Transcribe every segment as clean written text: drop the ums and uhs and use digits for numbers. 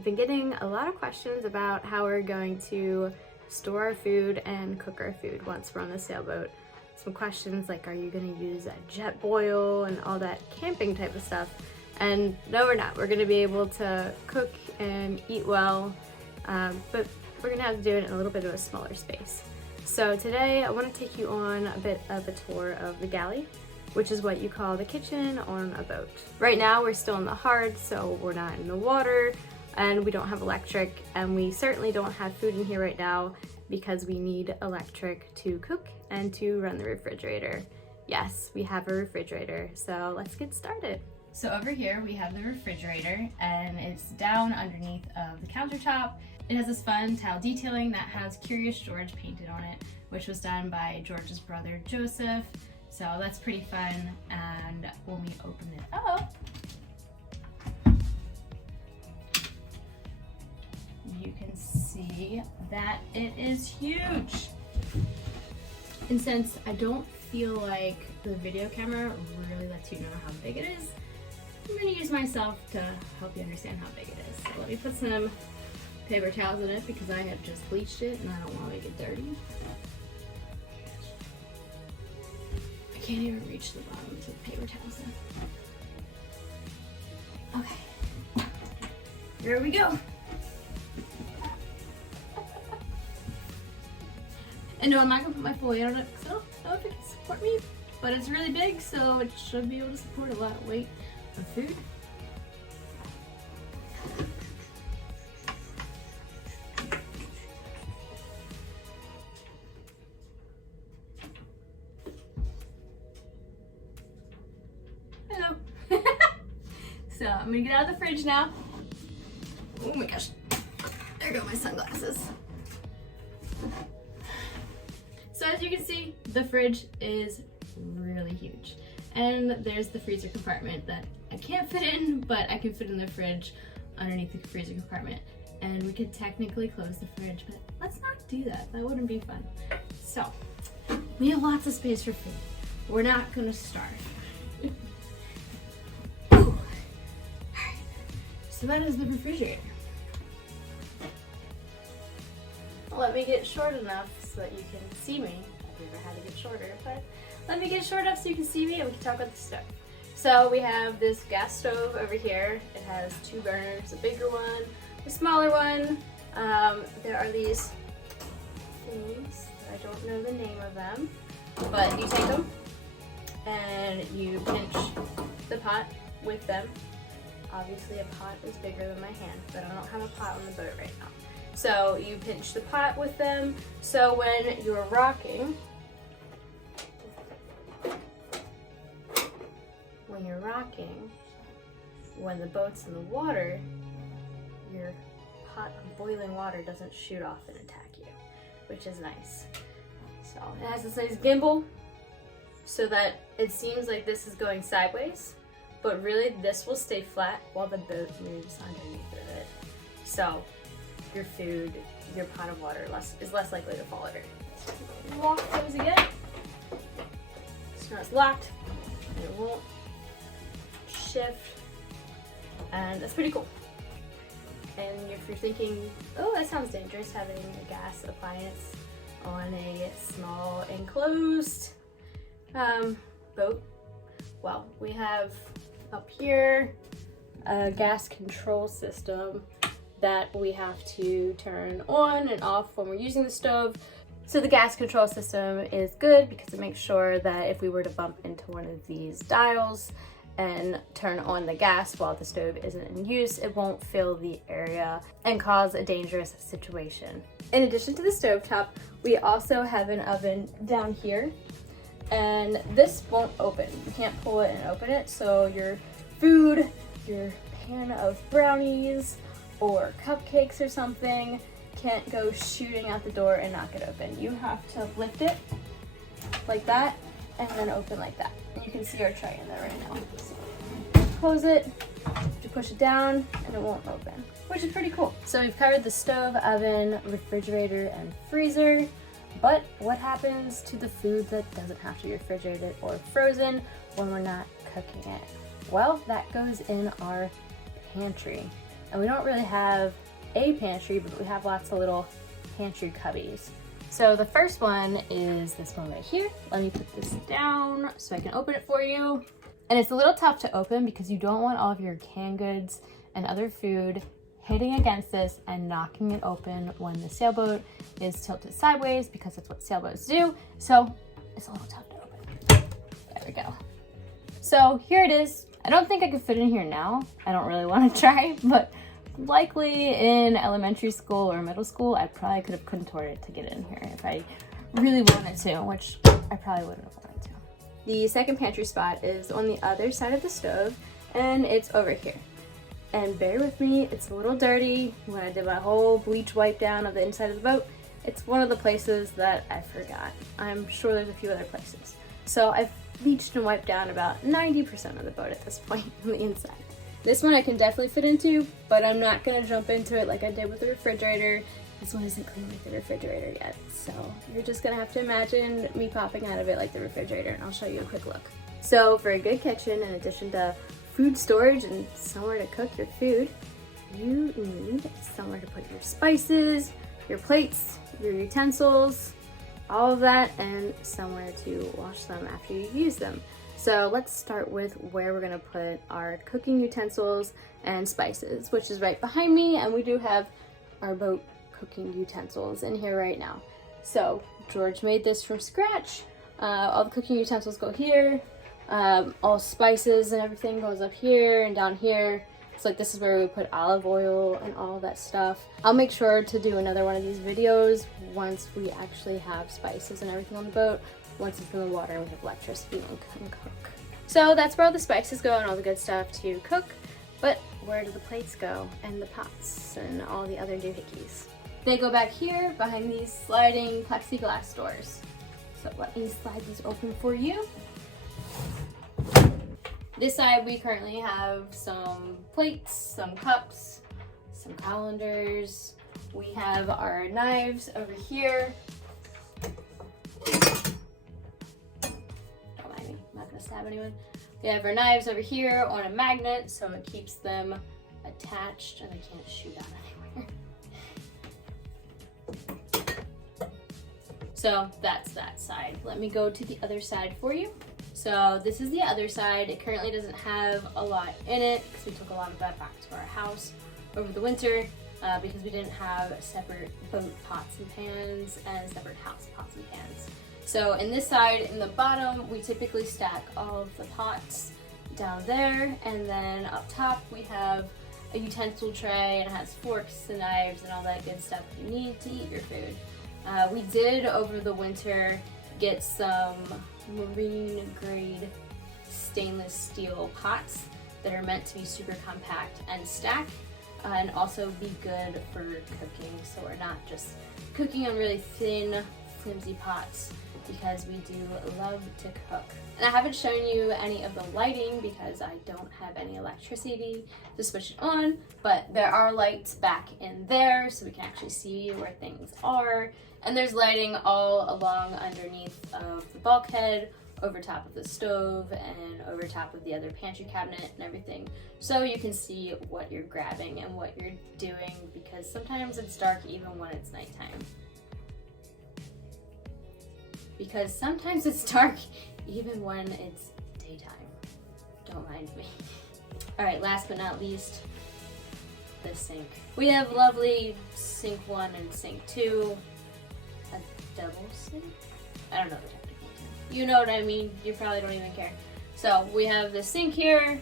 I've been getting a lot of questions about how we're going to store our food and cook our food once we're on the sailboat. Some questions like, are you going to use a jet boil and all that camping type of stuff? And no, we're not. We're going to be able to cook and eat well, but we're going to have to do it in a little bit of a smaller space. So today I want to take you on a bit of a tour of the galley, which is what you call the kitchen on a boat. Right now we're still in the hard, so we're not in the water, and we don't have electric, and we certainly don't have food in here right now because we need electric to cook and to run the refrigerator. Yes, we have a refrigerator, so let's get started. So over here we have the refrigerator, and it's down underneath of the countertop. It has this fun tile detailing that has Curious George painted on it, which was done by George's brother Joseph. So that's pretty fun, and when we open it up, you can see that it is huge. And since I don't feel like the video camera really lets you know how big it is, I'm gonna use myself to help you understand how big it is. So let me put some paper towels in it because I have just bleached it and I don't want to make it dirty. I can't even reach the bottom to the paper towels in. Okay, here we go. And no, I'm not gonna put my full weight on it because I don't know if it can support me, but it's really big, so it should be able to support a lot of weight of food. Hello. So I'm gonna get out of the fridge now. Oh my gosh, there go my sunglasses. So as you can see, the fridge is really huge. And there's the freezer compartment that I can't fit in, but I can fit in the fridge underneath the freezer compartment. And we could technically close the fridge, but let's not do that. That wouldn't be fun. So, we have lots of space for food. We're not gonna starve. Alright, so that is the refrigerator. Let me get short enough so that you can see me. I've never had to get shorter, but let me get short enough so you can see me and we can talk about the stove. So we have this gas stove over here. It has two burners, a bigger one, a smaller one. There are these things, I don't know the name of them, but you take them and you pinch the pot with them. Obviously a pot is bigger than my hand, but I don't have a pot on the boat right now. So you pinch the pot with them, so when you're rocking, when the boat's in the water, your pot of boiling water doesn't shoot off and attack you, which is nice. So it has this nice gimbal so that it seems like this is going sideways, but really this will stay flat while the boat moves underneath of it. So your food, your pot of water is less likely to fall over. Lock those again. So now it's locked, and it won't shift, and that's pretty cool. And if you're thinking, oh, that sounds dangerous, having a gas appliance on a small enclosed boat, well, we have up here a gas control system that we have to turn on and off when we're using the stove. So the gas control system is good because it makes sure that if we were to bump into one of these dials and turn on the gas while the stove isn't in use, it won't fill the area and cause a dangerous situation. In addition to the stovetop, we also have an oven down here, and this won't open. You can't pull it and open it, so your food, your pan of brownies or cupcakes or something can't go shooting out the door and knock it open. You have to lift it like that and then open like that. And you can see our tray in there right now. So close it, you push it down, and it won't open, which is pretty cool. So we've covered the stove, oven, refrigerator, and freezer. But what happens to the food that doesn't have to be refrigerated or frozen when we're not cooking it? Well, that goes in our pantry. And we don't really have a pantry, but we have lots of little pantry cubbies. So the first one is this one right here. Let me put this down so I can open it for you. And it's a little tough to open because you don't want all of your canned goods and other food hitting against this and knocking it open when the sailboat is tilted sideways, because that's what sailboats do. So it's a little tough to open. There we go. So here it is. I don't think I could fit in here now. I don't really want to try, but likely in elementary school or middle school, I probably could have contorted to get in here if I really wanted to, which I probably wouldn't have wanted to. The second pantry spot is on the other side of the stove, and it's over here. And bear with me, it's a little dirty. When I did my whole bleach wipe down of the inside of the boat, it's one of the places that I forgot. I'm sure there's a few other places. So I've bleached and wiped down about 90% of the boat at this point on the inside. This one I can definitely fit into, but I'm not gonna jump into it like I did with the refrigerator. This one isn't clean like the refrigerator yet, so you're just gonna have to imagine me popping out of it like the refrigerator, and I'll show you a quick look. So for a good kitchen, in addition to food storage and somewhere to cook your food, you need somewhere to put your spices, your plates, your utensils, all of that, and somewhere to wash them after you use them. So let's start with where we're gonna put our cooking utensils and spices, which is right behind me, and we do have our boat cooking utensils in here right now. So George made this from scratch. All the cooking utensils go here. All spices and everything goes up here and down here. So like this is where we put olive oil and all that stuff. I'll make sure to do another one of these videos once we actually have spices and everything on the boat. Once it's in the water and we have electricity and can cook. So that's where all the spices go and all the good stuff to cook. But where do the plates go and the pots and all the other doohickeys? They go back here behind these sliding plexiglass doors. So let me slide these open for you. This side we currently have some plates, some cups, some colanders. We have our knives over here. Don't mind me, I'm not gonna stab anyone. We have our knives over here on a magnet so it keeps them attached and they can't shoot out anywhere. So that's that side. Let me go to the other side for you. So this is the other side. It currently doesn't have a lot in it because we took a lot of that back to our house over the winter because we didn't have separate boat pots and pans and separate house pots and pans. So in this side, in the bottom, we typically stack all of the pots down there, and then up top we have a utensil tray, and it has forks and knives and all that good stuff you need to eat your food. We did over the winter get some marine grade stainless steel pots that are meant to be super compact and stack and also be good for cooking, so we're not just cooking on really thin flimsy pots, because we do love to cook. And I haven't shown you any of the lighting because I don't have any electricity to switch it on, but there are lights back in there so we can actually see where things are. And there's lighting all along underneath of the bulkhead, over top of the stove, and over top of the other pantry cabinet and everything. So you can see what you're grabbing and what you're doing, because sometimes it's dark even when it's nighttime. Because sometimes it's dark even when it's daytime. Don't mind me. All right, last but not least, the sink. We have lovely sink 1 and sink 2. A double sink? I don't know the technical term. You know what I mean. You probably don't even care. So we have the sink here,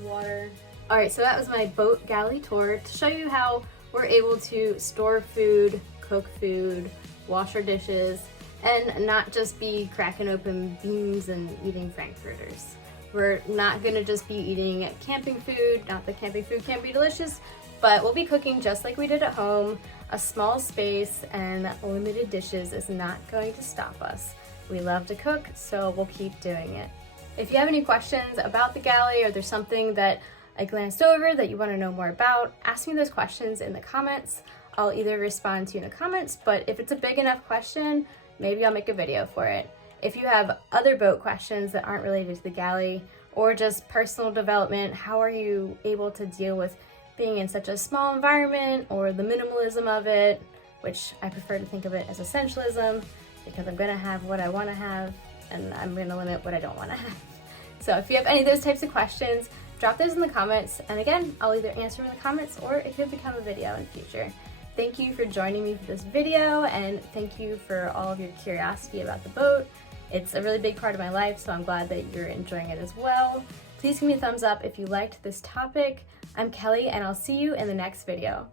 water. All right, so that was my boat galley tour to show you how we're able to store food, cook food, wash our dishes, and not just be cracking open beans and eating frankfurters. We're not gonna just be eating camping food, not that camping food can't be delicious, but we'll be cooking just like we did at home. A small space and limited dishes is not going to stop us. We love to cook, so we'll keep doing it. If you have any questions about the galley, or there's something that I glanced over that you wanna know more about, ask me those questions in the comments. I'll either respond to you in the comments, but if it's a big enough question, maybe I'll make a video for it. If you have other boat questions that aren't related to the galley, or just personal development, how are you able to deal with being in such a small environment or the minimalism of it, which I prefer to think of it as essentialism because I'm gonna have what I wanna have and I'm gonna limit what I don't wanna have. So if you have any of those types of questions, drop those in the comments, and again, I'll either answer them in the comments or it could become a video in the future. Thank you for joining me for this video, and thank you for all of your curiosity about the boat. It's a really big part of my life, so I'm glad that you're enjoying it as well. Please give me a thumbs up if you liked this topic. I'm Kelly, and I'll see you in the next video.